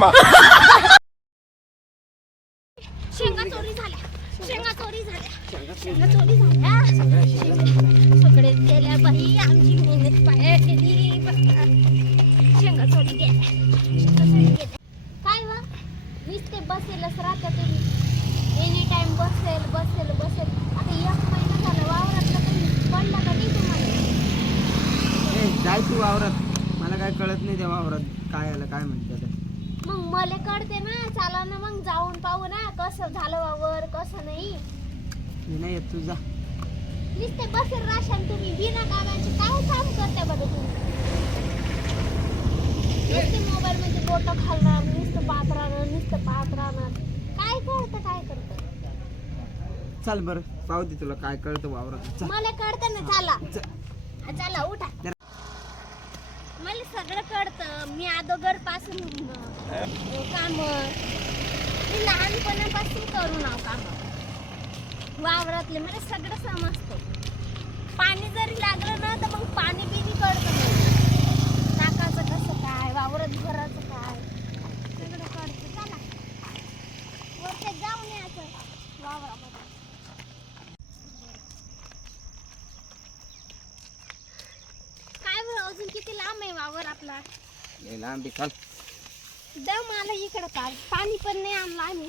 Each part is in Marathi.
माँ. शेंगा चोरी झाल्या. शेंगा चोरी झाल्या. शेंगा चोरी झाल्या. सगळे गेल्या बाई आमची मेहनत पाया गेली. बघा. शेंगा चोरी गेल्या. शेंगा चोरी गेल्या. काय वा? नुसते बसेलच राहता तुम्ही एनी टाइम बसेल बसेल बसेल. आता एक महिना झाला वावरातलं काही पडलं का नाही तुम्हाला? ए जाय तू वावरात. मला काय कळत नाही त्या वावरात. काय आलं काय म्हणते ते मग मले कळते ना चाला ना मग जाऊन पाहू ना कसं झालं वावर कसं नाही. मी नाही येत तू जा. नुसते बसेल राशन तुम्ही बिना कामाचे काय काम करता बरं तुम्ही? नुसते मोबाईल मध्ये बोट घालणार नुसतं पात राहणार नुसतं पात राहणार. काय कळतं काय करतं चल बरं पाहू दे तुला काय कळतं वावरात. चल. मला कळतं ना चाला. चल. हा, चला उठा. सगळं कळतं. मी अगोदरपासून हो काम मी लहानपणापासून करून आहो काम वावरातले मला सगळं समजतं पाणी जरी लागलं ना तर मग पाणी बिनी कळतं मला टाकाचं कसं काय वावरात भराचं काय सगळं कळतं चला वरती जाऊन यायचं वावरामध्ये काय बरं अजून किती लांब आहे वावर आपला? लांब आहे, चल. द्या मला इकडं काय पाणी पण नाही आणलं आम्ही.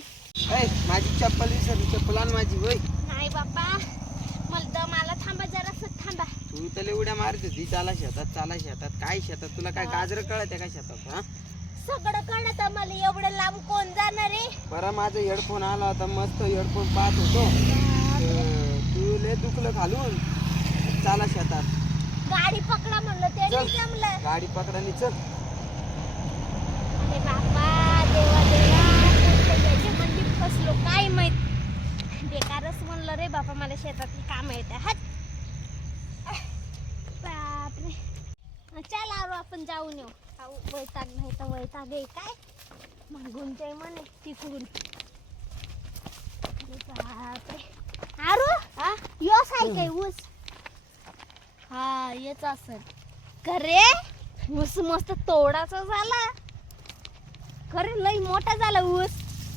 ए माझी चप्पल विसरली चप्पल आण माझी वय नाही बाप्पा मला दमाला थांबा जरासं थांबा. तू तर उड्या मारत होती. चाला शेतात चाला शेतात. काय शेतात? तुला काय गाजर कळत आहे का शेतात हा? सगळं कळत मला. एवढं लांब कोण जाणार आहे? बरं माझा हेडफोन आला होता. मस्त हेडफोन पाहत होतो. तर तू लय दुखलं घालून चाला शेतात. गाडी पकडा म्हणलं ते नाही चल. जमलं. गाडी पकडानी चल. अरे बाप्पा देवा देवा कोणत्या याच्या मंडीत फसलो काय माहीत. बेकारच म्हणलं रे बापा मला शेतातली काम येते. हट. बापरे. चल आरो आपण जाऊन येऊ. आऊ, वैताग नाही तर वैताग आहे काय? मागून ते म्हणे तिकडून. अरे बापरे. आरो हा? आहे काय ऊस. हा येच असेल. खरे ऊस मस्त तोडाचा झाला. खरे लई मोठा झाला ऊस.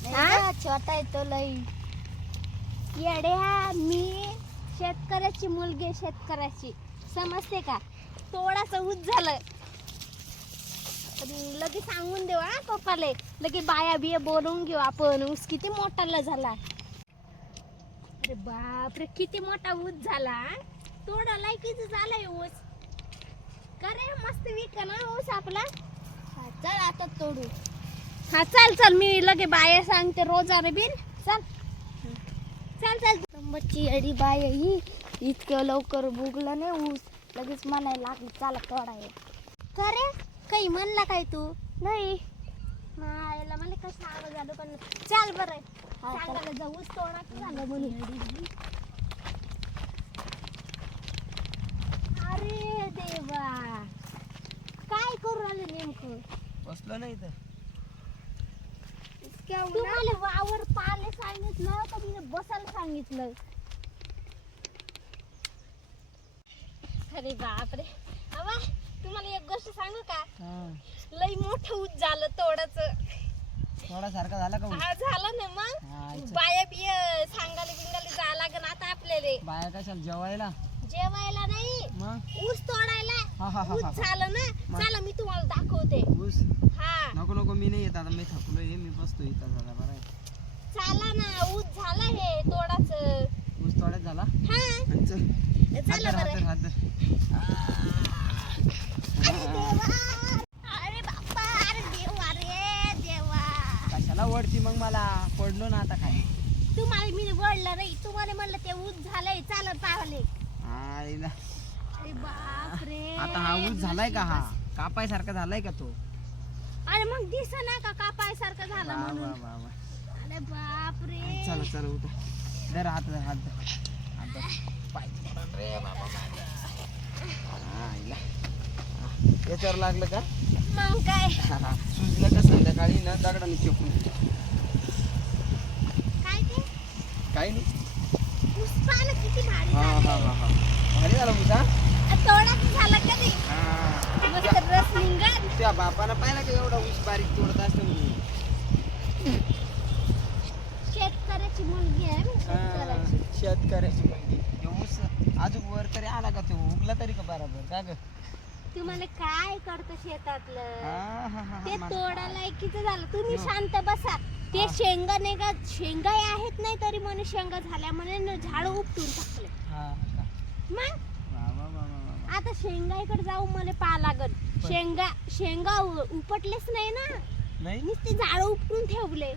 हा? छोटा आहे तो लई. येड्या मी शेतकऱ्याची मुलगी आहे, शेतकऱ्याची. समजते का? तोडाचं ऊस झालं. लगे सांगून देऊ हा पप्पाले. लगे बाया बिया बोलवून घेऊ आपण. ऊस किती मोठाला झाला. अरे बापरे किती मोठा ऊस झाला हा? तोडा लायकीच झालाय ऊस? करे मस्त विक ना ऊस आपला? हा, चल आता तोडू. हा चल चल मी लगे बाया सांगते रोज अरे बिन. चल. चल चल. तंबाची अडी बाय ही इतकं लवकर बुगला नाही ऊस. लगेच म्हणायला लागली चला तोडाय करे काही म्हणला काय तू? नाही. याला मला कसं आवाज आलो पण चाल बरं. हा, चल. सांगायला जाऊच तोडाचं झालं म्हणून अरे देवा काय करू राहिलं नेमकं बसलो नाही तर तुम्हाला वावर पाले सांगितलं का तिने बसायला सांगितलं. अरे बापरे. अवा तुम्हाला एक गोष्ट सांगू का? लई मोठं ऊस झालं तोडाचं. थोडा सारखा झाला का ऊस? हा झालं ना हा, मग. बाया बिया सांगायला बिंगायला जायला लागेल आता आपल्याला. बाया कशाला जेवायला? जेवायला नाही. हा हा हा ऊस हा. झालं ना मग? चला मी तुम्हाला दाखवते. ऊस? हा. नको नको मी नाही येत आता मी थकलोय मी बसतो इथं झाला बरं आहे. चला ना ऊस झाला हे तोडाचं. ऊस थोड्यात झाला? हा. आणि चल. चला हात बरं. अरे देवा. अरे बाप्पा अरे देवा रे देवा. कशाला ओढती मग मला? पडलो ना आता खाली तुम्हाला मी वळलं नाही. तुम्हाला म्हणलं ते ऊस झालंय चालत पाहले आईला. अरे आता हा ऊस झालाय का हा? कापाय सारखा झालाय का तो? अरे मग दिस ना का कापायसारखं झालं वा वा म्हणून. वा वा अरे बापरे. चला चला उठा. धर हात धर हात धर हात धर पाय पडन रे बाबा माझा. हा, आईला. हा, याच्यावर लागलं का? मग काय? सुजलं का संध्याकाळी? ना दगडाने चेपून. काय ते? काही नाही. ऊस पानं किती भारी हा हा झाले. हा हा. भारी झाला मुसा तोडाचं झालं कधी? मस्त रस निघाल त्या बापानं पाहिलं का एवढा ऊस बारीक तोडत असतं म्हणून? शेतकऱ्याची मुलगी आहे मी, शेतकऱ्याची हा, शेतकऱ्याची. मुलगी. ते ऊस अजून वर तरी आला का तो? उगला तरी का बरोबर? का ग? तुम्हाला काय करतं शेतातलं? हा, हा, हा, ते मा- तोडा लायकीचं झालं. तुम्ही हा. शांत बसा. ते हा. शेंगा नाही का शेंगा आहेत नाही तरी म्हणे शेंगा झाल्या म्हणे न झाड उपटून टाकले. हा का? मग. आता शेंगा इकडे जाऊ मला पा लागल. शेंगा शेंगा उपटलेच नाही ना? नाही? नुसते झाड उपटून ठेवले.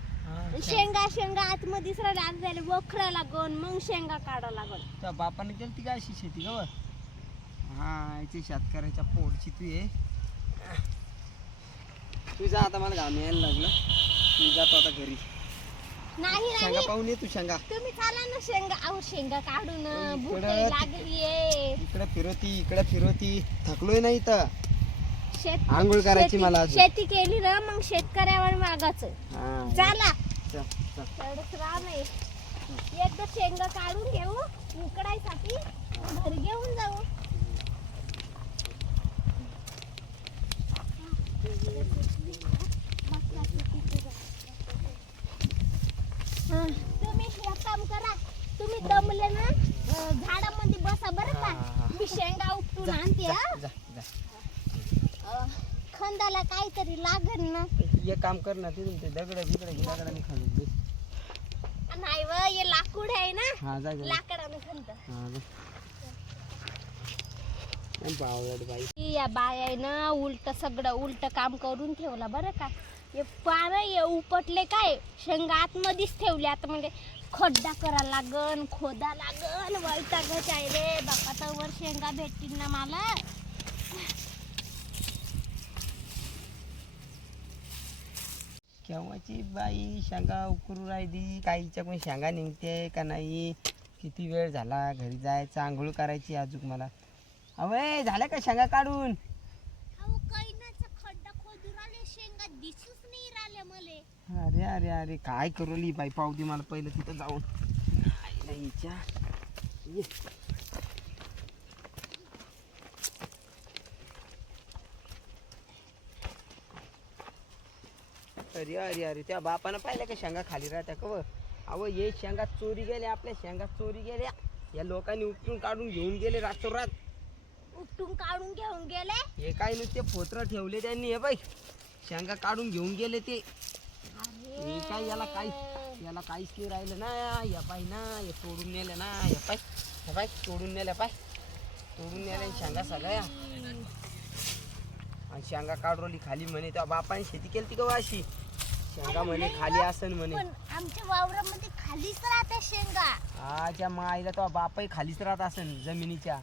शेंगा शेंगा आतमध्येच राहिले आज झाले वखरा लागन मग शेंगा काढा लागल त्या बापाने केली ती काय अशी शेती का वर हा याची शेतकऱ्याच्या पोटची तू ये तू जा आता मला घाम यायला लागलं. तू जातो आता घरी. नाही शेंगा नाही पाहून ये तू शेंगा. तुम्ही चाला ना शेंगा. अहो शेंगा काढून इकडं भूक ति- लागलीये इकडे फिरवती इकडे फिरवती थकलोय नाही तर शेत आंघोळ करायची शेती- मला अजून. शेती केली ना मग शेतकऱ्यावर मागायचं हा, चला. चल, चल. राम आहे. एकदा शेंगा काढून घेऊ. उकडायसाठी घरी घेऊन जाऊ हा, तुम्ही एक काम करा तुम्ही दमले ना अं, झाडामध्ये बसा बरं हा, हा, का हा. मी शेंगा उपटून जा, आणते जा, हा जा, जा. अं, खंदाला काहीतरी लागेल ना एक काम कर ना तिथून ते दगड बिगड घे दगडाने खाली घे. नाही व हे लाकूड आहे ना हा जा जा. लाकडाने हा, जा. बाई या बायानं उलट सगळं उलट काम करून ठेवलं बरं का हे पार हे उपटले काय? शेंगा आतमध्येच ठेवले आता म्हणजे खड्डा करा लागन खोदा लागन वैतागच आहे रे बापा. तर वर शेंगा भेटतील ना मला? केव्हाची बाई शेंगा उकरू राहिली? काहीच्या कोणी शेंगा निघते का नाही? किती वेळ झाला घरी जायचं? आंघोळ करायची अजून मला. अवय झालं का शेंगा काढून अहो कैनाचा खड्डा खोदून राहिले शेंगा दिसूच नाही राहिल्या मले. अरे अरे अरे काय करू ली बाई पाहू दे मला पहिलं तिथं जाऊन. आईला हिच्या. ये. अरे अरे अरे त्या बापानं पाहिलं का शेंगा खाली राहत्या का व अहो ये शेंगा चोरी गेल्या आपल्या शेंगा चोरी गेल्या. या लोकांनी उपटून काढून घेऊन गेले रातोरात. उपटून काढून घेऊन गेले? हे काय नुसते फोत्र ठेवले त्यांनी हे बाई. शेंगा काढून घेऊन गेले ते. हे काय याला काय याला काहीच नाही राहिलं ना. या पाय ना हे तोडून नेलं ना. या पाय या पाय तोडून नेल्या पाय. तोडून नेल्या शेंगा सगळ्या. आणि शेंगा काढवली खाली म्हणे त्या बापाने शेती केली ती का अशी शेंगा म्हणे खाली असन म्हणे. पण आमच्या वावरामध्ये खालीच राहते शेंगा. आच्या माईला तो बापाही खालीच राहत असन जमिनीच्या.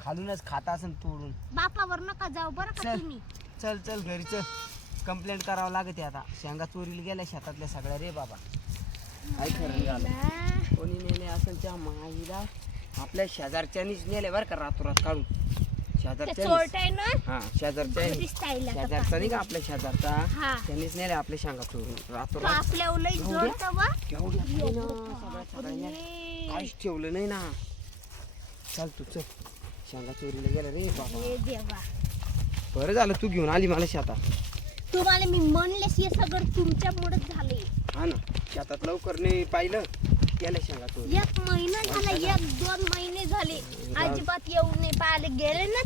खालूनच खात असन तोडून. बापावर नका जाऊ बरं का चल. तुम्ही? चल चल घरी चल. कंप्लेंट करावं लागते आता. शेंगा चोरीला गेल्या शेतातल्या सगळ्या रे बाबा. काय खरं झालं. कोणी नेले असेल त्या माईला आपल्या शेजारच्यानीच नेले बरं का रातोरात काढून. शेजारच्या आहे ना? हा शेजारच्या शेजारचा नाही का आपल्या शेजारचा? हा. त्यांनीच नेले आपल्या शेंगा चोरून. तो रातोरात आपल्या उलट केवढ्या सगळ्या. काहीच ठेवलं नाही ना. चल तू चल. शेंगा चोरीला गेला रे बाबा. हे देवा. बरं झालं तू घेऊन आली मला शेतात. तुम्हाला मी म्हणलेस हे सगळं तुमच्यामुळेच झालंय. हा ना शेतात लवकर नाही पाहिलं गेल्या शेंगा एक महिना झाला एक दोन महिने झाले. अजिबात येऊन नाही पाहिले गेले ना